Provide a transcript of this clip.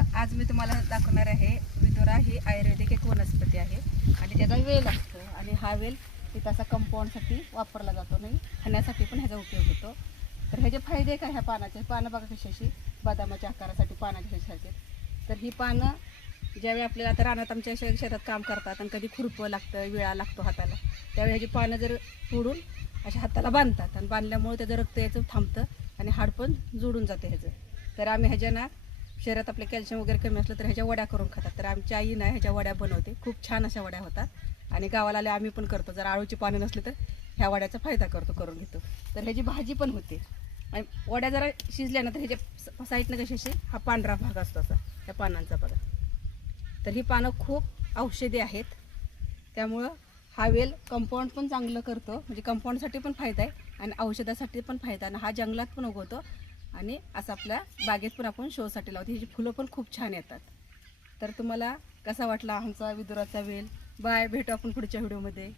आज मी तुम्हाला दाखवणार आहे विदुरा ही आयुर्वेदिक एक वनस्पती आहे आणि त्याचा वेल असतो आणि हा वेल तिथं असा कंपाऊंडसाठी वापरला जातो नाही खाण्यासाठी पण ह्याचा उपयोग होतो. तर ह्याचे फायदे काय ह्या पानाचे पानं बघा कशाशी बदामाच्या आकारासाठी पानाच्या कशासाठी. तर ही पानं ज्यावेळी आपल्याला आता रानात आमच्या शेतात काम करतात आणि कधी खुरपं लागतं विळा लागतो हाताला त्यावेळी ह्याची पानं जर फोडून अशा हाताला बांधतात आणि बांधल्यामुळे त्याचं रक्त याचं थांबतं आणि हाड पण जोडून जातं ह्याचं. तर आम्ही ह्याच्याना शरीरात आपले कॅल्शियम वगैरे कमी असलं तर ह्याच्या वड्या करून खातात. तर आमची आई ना ह्याच्या वड्या बनवते, खूप छान अशा वड्या होतात आणि गावाला आले आम्ही पण करतो. जर आळूची पानं नसली तर ह्या वड्याचा फायदा करून घेतो. तर ह्याची भाजी पण होते आणि वड्या जरा शिजल्या ना तर ह्याच्या साईडनं कशी अशी हा पांढरा भाग असतो असा त्या पानांचा बघा. तर ही पानं खूप औषधी आहेत, त्यामुळं हा वेल कंपाऊंड पण चांगलं करतो, म्हणजे कंपाऊंडसाठी पण फायदा आहे आणि औषधासाठी पण फायदा आणि हा जंगलात पण उगवतो आणि असं आपल्या बागेत पण आपण शोसाठी लावतो. ह्याची फुलं पण खूप छान येतात. तर तुम्हाला कसा वाटला आमचा विदुराचा वेल? बाय, भेटू आपण पुढच्या व्हिडिओमध्ये.